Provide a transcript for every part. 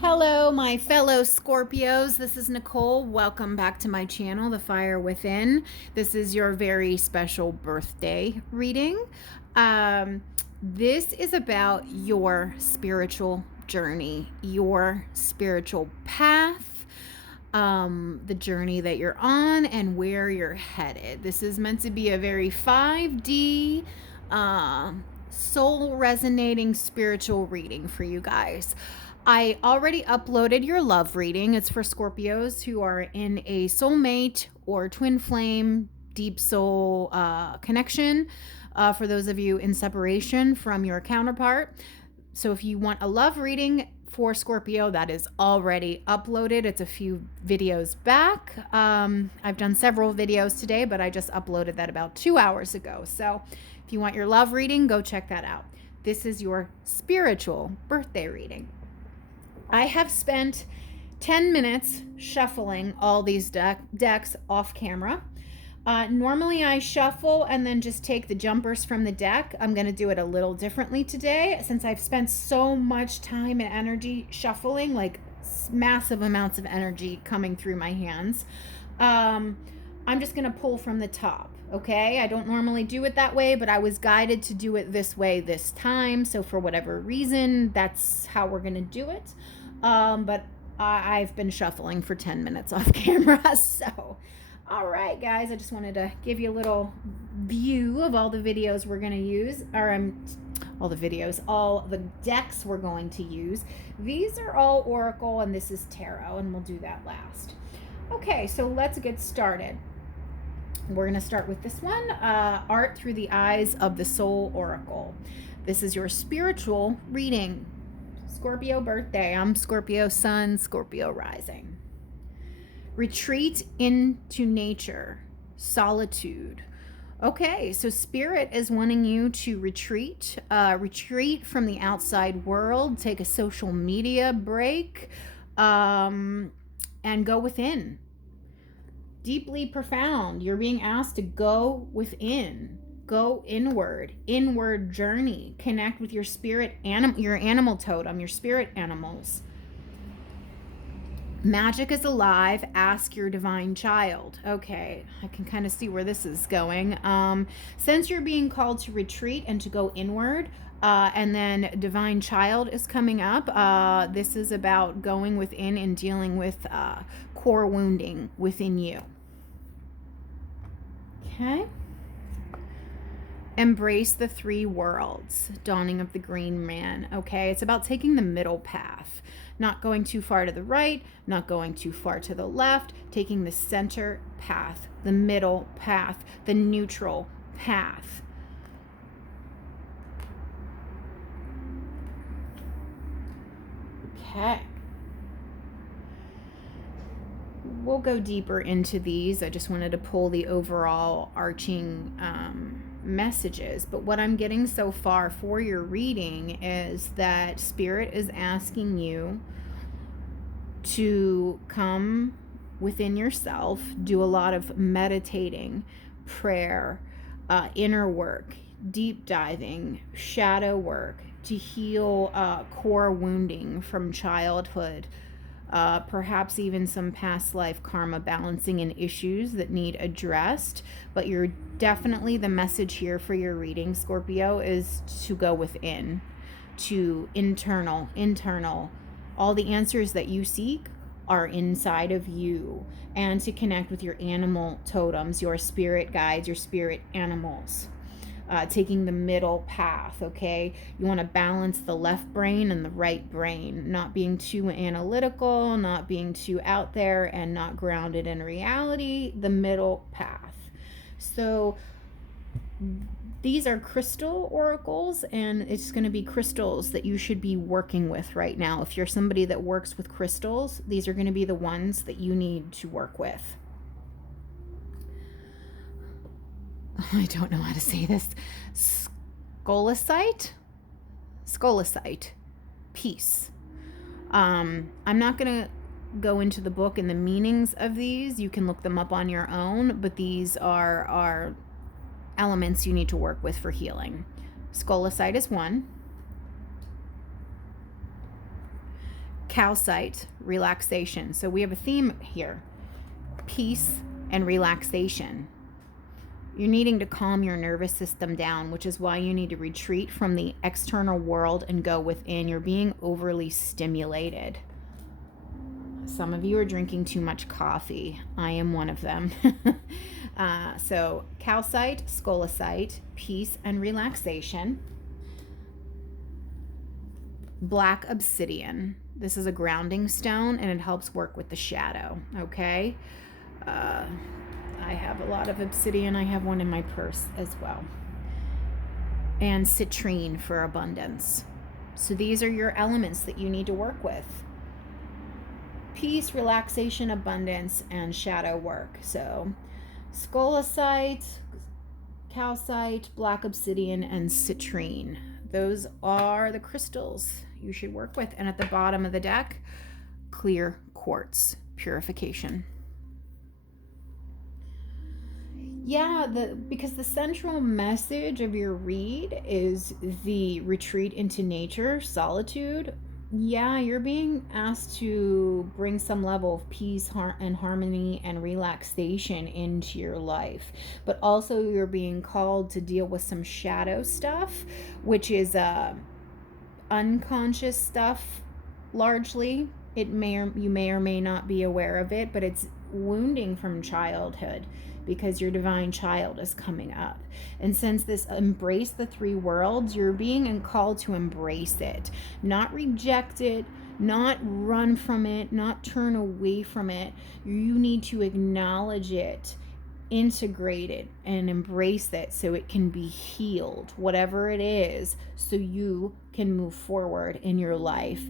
Hello, my fellow Scorpios. This is Nicole. Welcome back to my channel, The Fire Within. This is your very special birthday reading. Um, this is about your spiritual journey, your spiritual path, the journey that you're on, and where you're headed. This is meant to be a very 5D, soul resonating spiritual reading for you guys. I already uploaded your love reading. It's for Scorpios who are in a soulmate or twin flame deep soul connection. For those of you in separation from your counterpart. So if you want a love reading for Scorpio, that is already uploaded. It's a few videos back. I've done several videos today, but I just uploaded that about 2 hours ago. So if you want your love reading, go check that out. This is your spiritual birthday reading. I have spent 10 minutes shuffling all these decks off camera. Normally I shuffle and then just take the jumpers from the deck. I'm going to do it a little differently today since I've spent so much time and energy shuffling, like massive amounts of energy coming through my hands. I'm just going to pull from the top. Okay, I don't normally do it that way, but I was guided to do it this way this time. So for whatever reason, that's how we're going to do it. But I've been shuffling for 10 minutes off camera. So, all right, guys, I just wanted to give you a little view of all the videos we're going to use, or all the decks we're going to use. These are all Oracle, and this is Tarot, and we'll do that last. Okay, so let's get started. We're going to start with this one, Art Through the Eyes of the Soul Oracle. This is your spiritual reading. Scorpio birthday. I'm Scorpio sun, Scorpio rising. Retreat into nature, solitude. Okay, so Spirit is wanting you to retreat from the outside world, take a social media break, and go within. Deeply profound. You're being asked to go within, go inward journey, connect with your spirit, your animal totem, your spirit animals. Magic is alive. Ask your divine child. Okay, I can kind of see where this is going. Since you're being called to retreat and to go inward, and then divine child is coming up, this is about going within and dealing with core wounding within you. Okay. Embrace the three worlds, dawning of the green man. Okay, it's about taking the middle path, not going too far to the right, not going too far to the left, taking the center path, the middle path, the neutral path. Okay. We'll go deeper into these. I just wanted to pull the overall arching messages. But what I'm getting so far for your reading is that Spirit is asking you to come within yourself, do a lot of meditating, prayer, inner work, deep diving, shadow work to heal core wounding from childhood. Perhaps even some past life karma balancing and issues that need addressed. But you're definitely, the message here for your reading, Scorpio, is to go within, to internal. All the answers that you seek are inside of you, and to connect with your animal totems, your spirit guides, your spirit animals. Taking the middle path, okay? You want to balance the left brain and the right brain, not being too analytical, not being too out there, and not grounded in reality, the middle path. So these are crystal oracles, and it's going to be crystals that you should be working with right now. If you're somebody that works with crystals, these are going to be the ones that you need to work with. I don't know how to say this. Scolecite, peace. I'm not going to go into the book and the meanings of these. You can look them up on your own, but these are elements you need to work with for healing. Scolecite is one. Calcite, relaxation. So we have a theme here: peace and relaxation. You're needing to calm your nervous system down, which is why you need to retreat from the external world and go within. You're being overly stimulated. Some of you are drinking too much coffee. I am one of them. So calcite, scolecite, peace and relaxation. Black obsidian. This is a grounding stone and it helps work with the shadow. Okay. I have a lot of obsidian. I have one in my purse as well. And citrine for abundance. So these are your elements that you need to work with: peace, relaxation, abundance, and shadow work. So scolecite, calcite, black obsidian, and citrine. Those are the crystals you should work with. And at the bottom of the deck, clear quartz, purification. Yeah, because the central message of your read is the retreat into nature, solitude. Yeah, you're being asked to bring some level of peace and harmony and relaxation into your life. But also you're being called to deal with some shadow stuff, which is unconscious stuff largely. You may or may not be aware of it, but it's wounding from childhood, because your divine child is coming up. And since this embrace the three worlds, you're being called to embrace it, not reject it, not run from it, not turn away from it. You need to acknowledge it, integrate it, and embrace it so it can be healed, whatever it is, so you can move forward in your life.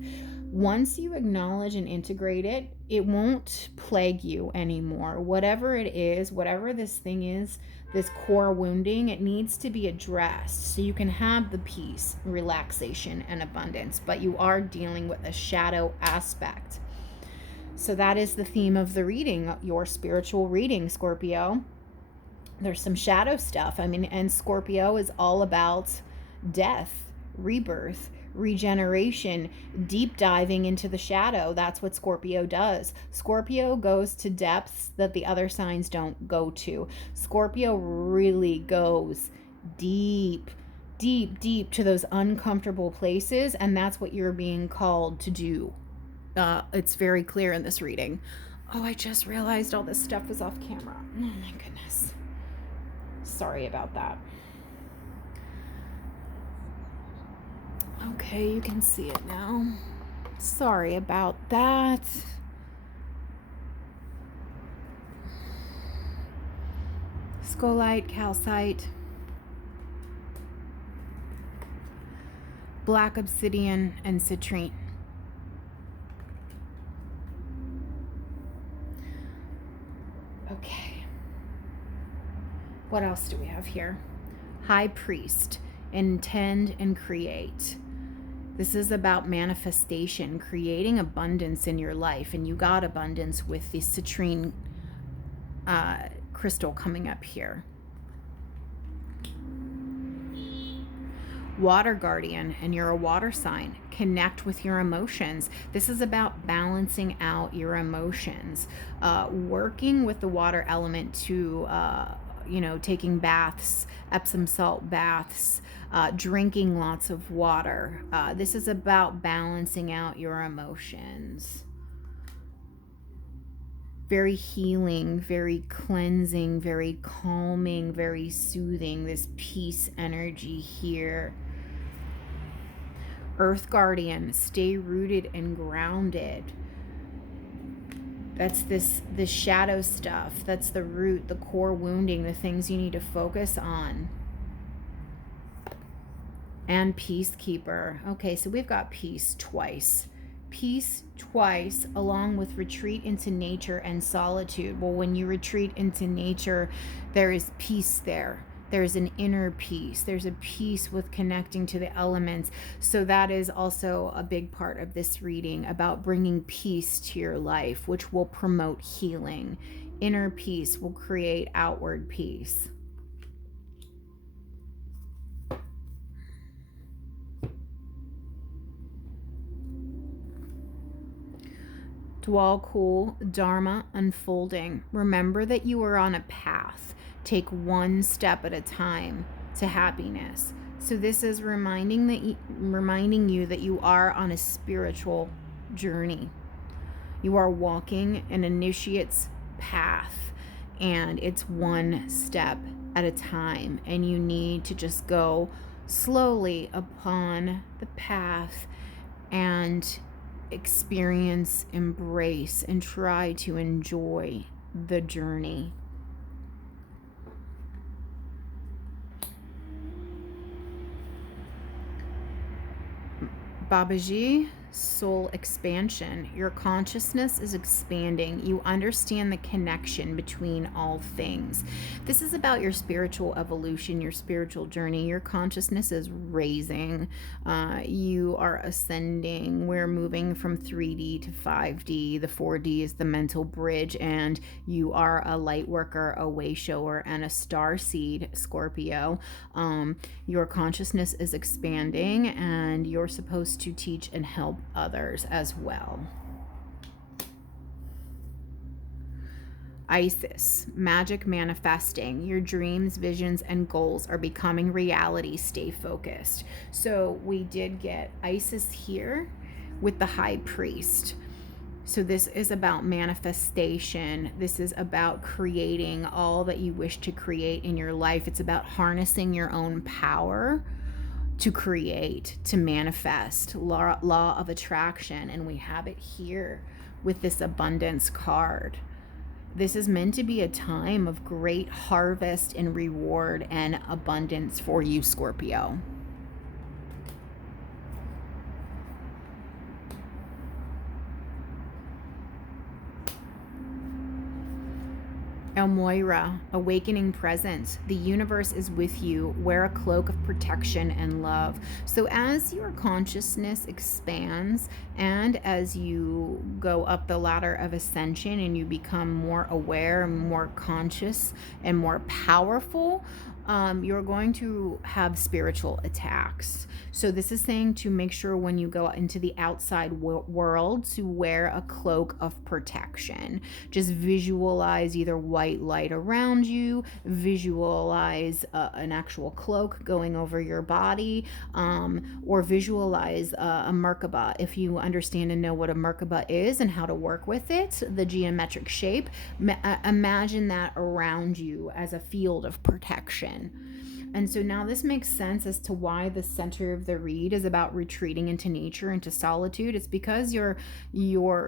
Once you acknowledge and integrate it, it won't plague you anymore. Whatever it is, whatever this thing is, this core wounding, it needs to be addressed so you can have the peace, relaxation, and abundance. But you are dealing with a shadow aspect. So that is the theme of the reading, your spiritual reading, Scorpio. There's some shadow stuff. And Scorpio is all about death, rebirth, regeneration, deep diving into the shadow. That's what Scorpio does. Scorpio goes to depths that the other signs don't go to. Scorpio really goes deep to those uncomfortable places, and that's what you're being called to do. It's very clear in this reading. Oh, I just realized all this stuff was off camera. Oh my goodness. Sorry about that. Okay, you can see it now. Sorry about that. Scolecite, calcite, black obsidian, and citrine. Okay. What else do we have here? High priest, intend and create. This is about manifestation, creating abundance in your life, and you got abundance with the citrine crystal coming up here. Water guardian, and you're a water sign. Connect with your emotions. This is about balancing out your emotions, working with the water element to taking baths, Epsom salt baths, drinking lots of water. This is about balancing out your emotions. Very healing, very cleansing, very calming, very soothing. This peace energy here. Earth guardian, stay rooted and grounded. That's this shadow stuff. That's the root, the core wounding, the things you need to focus on. And peacekeeper. Okay, so we've got peace twice. Peace twice, along with retreat into nature and solitude. Well, when you retreat into nature, there is peace there. There's an inner peace. There's a peace with connecting to the elements. So that is also a big part of this reading, about bringing peace to your life, which will promote healing. Inner peace will create outward peace. Dwal Kul, Dharma unfolding. Remember that you are on a path. Take one step at a time to happiness. So this is reminding you that you are on a spiritual journey. You are walking an initiate's path, and it's one step at a time, and you need to just go slowly upon the path and experience, embrace, and try to enjoy the journey. Babaji, soul expansion. Your consciousness is expanding. You understand the connection between all things. This is about your spiritual evolution, your spiritual journey. Your consciousness is raising. You are ascending. We're moving from 3D to 5D. The 4D is the mental bridge, and you are a light worker, a way shower, and a star seed, Scorpio. Your consciousness is expanding, and you're supposed to teach and help others as well. Isis, magic manifesting. Your dreams, visions, and goals are becoming reality. Stay focused. So we did get Isis here with the high priest. So this is about manifestation. This is about creating all that you wish to create in your life. It's about harnessing your own power to create, to manifest, law of attraction. And we have it here with this abundance card. This is meant to be a time of great harvest and reward and abundance for you, Scorpio. Elmoira, awakening presence. The universe is with you. Wear a cloak of protection and love. So as your consciousness expands and as you go up the ladder of ascension and you become more aware, more conscious, and more powerful, you're going to have spiritual attacks. So this is saying to make sure when you go into the outside world to wear a cloak of protection. Just visualize either white light around you, visualize an actual cloak going over your body, or visualize a Merkaba. If you understand and know what a Merkaba is and how to work with it, the geometric shape, imagine that around you as a field of protection. And so now this makes sense as to why the center of the read is about retreating into nature, into solitude. It's because your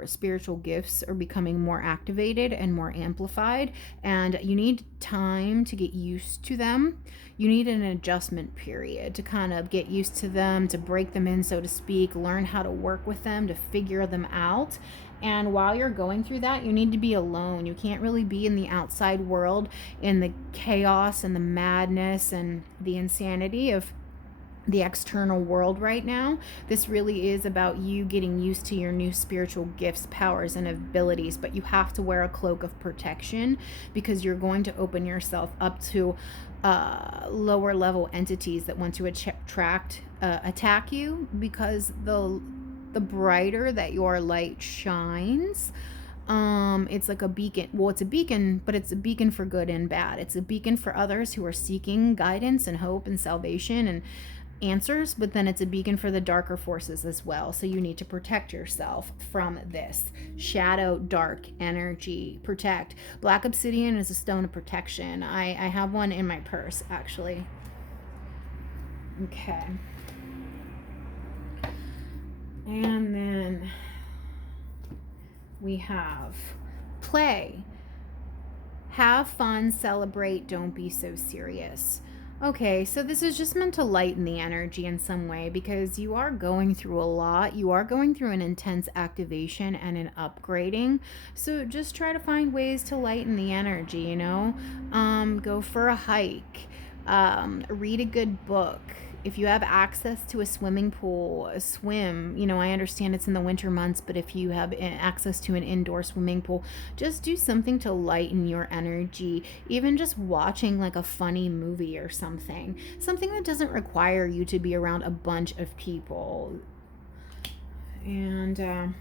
spiritual gifts are becoming more activated and more amplified, and you need time to get used to them. You need an adjustment period to kind of get used to them, to break them in, so to speak, learn how to work with them, to figure them out. And while you're going through that, you need to be alone. You can't really be in the outside world, in the chaos and the madness and the insanity of the external world right now. This really is about you getting used to your new spiritual gifts, powers, and abilities, but you have to wear a cloak of protection because you're going to open yourself up to lower level entities that want to attack you, because the brighter that your light shines, it's like a beacon. Well, it's a beacon, but it's a beacon for good and bad. It's a beacon for others who are seeking guidance and hope and salvation and answers, but then it's a beacon for the darker forces as well. So you need to protect yourself from this shadow, dark energy. Protect. Black obsidian is a stone of protection. I have one in my purse, actually. Okay. And then we have play. Have fun, celebrate, don't be so serious. Okay, so this is just meant to lighten the energy in some way because you are going through a lot. You are going through an intense activation and an upgrading. So just try to find ways to lighten the energy, you know? Go for a hike. Read a good book. If you have access to a swimming pool, swim. You know, I understand it's in the winter months, but if you have access to an indoor swimming pool, just do something to lighten your energy. Even just watching like a funny movie or something that doesn't require you to be around a bunch of people. And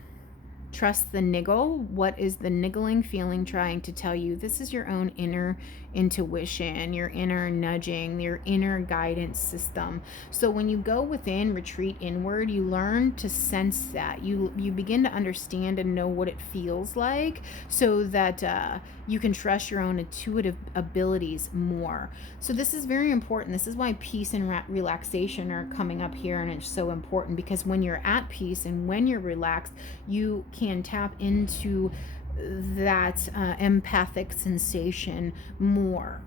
Trust the niggle. What is the niggling feeling trying to tell you? This is your own inner intuition, your inner nudging, your inner guidance system. So when you go within, retreat inward, you learn to sense that. You begin to understand and know what it feels like, so that you can trust your own intuitive abilities more. So this is very important. This is why peace and relaxation are coming up here, and it's so important, because when you're at peace and when you're relaxed, you can tap into that empathic sensation more.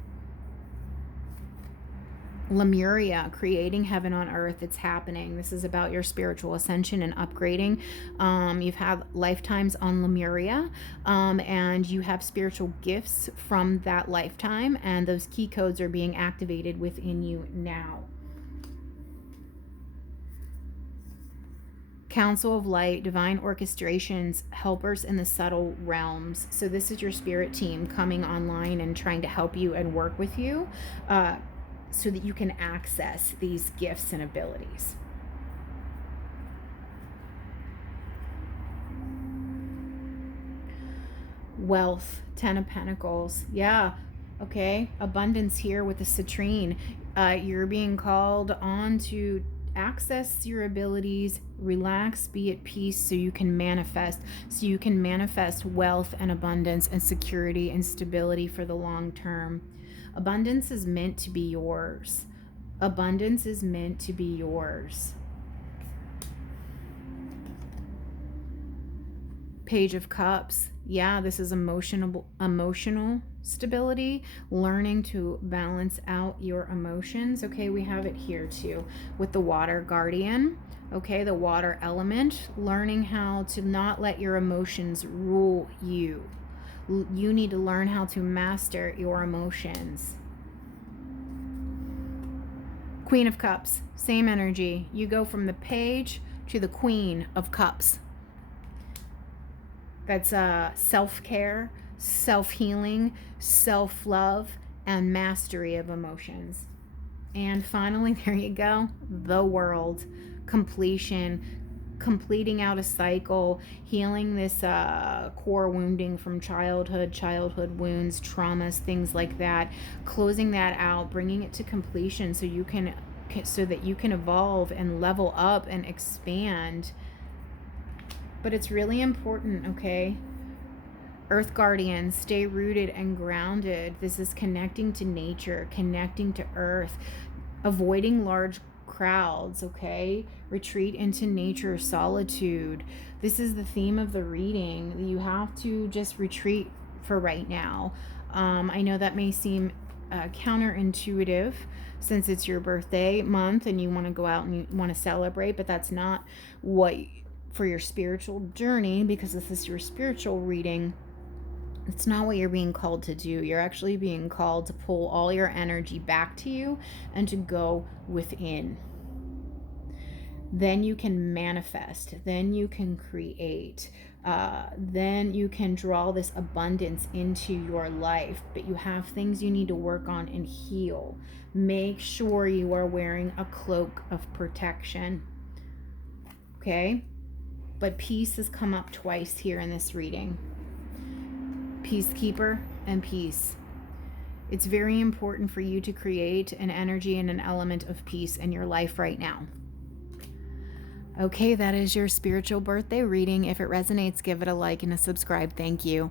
Lemuria, creating heaven on earth. It's happening. This is about your spiritual ascension and upgrading. You've had lifetimes on Lemuria, and you have spiritual gifts from that lifetime, and those key codes are being activated within you now. Council of Light, divine orchestrations, helpers in the subtle realms. So this is your spirit team coming online and trying to help you and work with you, so that you can access these gifts and abilities. Wealth, 10 of Pentacles. Yeah, okay. Abundance here with the citrine. You're being called on to access your abilities, relax, be at peace, so you can manifest. So you can manifest wealth and abundance and security and stability for the long term. Abundance is meant to be yours. Abundance is meant to be yours. Page of Cups. Yeah, this is emotional stability, learning to balance out your emotions. Okay, we have it here too with the water guardian. Okay, the water element, learning how to not let your emotions rule you. You need to learn how to master your emotions. Queen of Cups, same energy. You go from the page to the Queen of Cups. That's self-care, self-healing, self-love, and mastery of emotions. And finally, there you go, the World, completion, completing out a cycle, healing this core wounding from childhood wounds, traumas, things like that, closing that out, bringing it to completion so that you can evolve and level up and expand. But it's really important, okay? Earth Guardians, stay rooted and grounded. This is connecting to nature, connecting to earth, avoiding large crowds, okay? Retreat into nature, solitude. This is the theme of the reading. You have to just retreat for right now. I know that may seem counterintuitive, since it's your birthday month and you want to go out and you want to celebrate, but that's not what for your spiritual journey, because this is your spiritual reading. It's not what you're being called to do. You're actually being called to pull all your energy back to you and to go within. Then you can manifest. Then you can create. Then you can draw this abundance into your life. But you have things you need to work on and heal. Make sure you are wearing a cloak of protection. Okay? But peace has come up twice here in this reading. Peacekeeper and peace. It's very important for you to create an energy and an element of peace in your life right now. Okay, that is your spiritual birthday reading. If it resonates, give it a like and a subscribe. Thank you.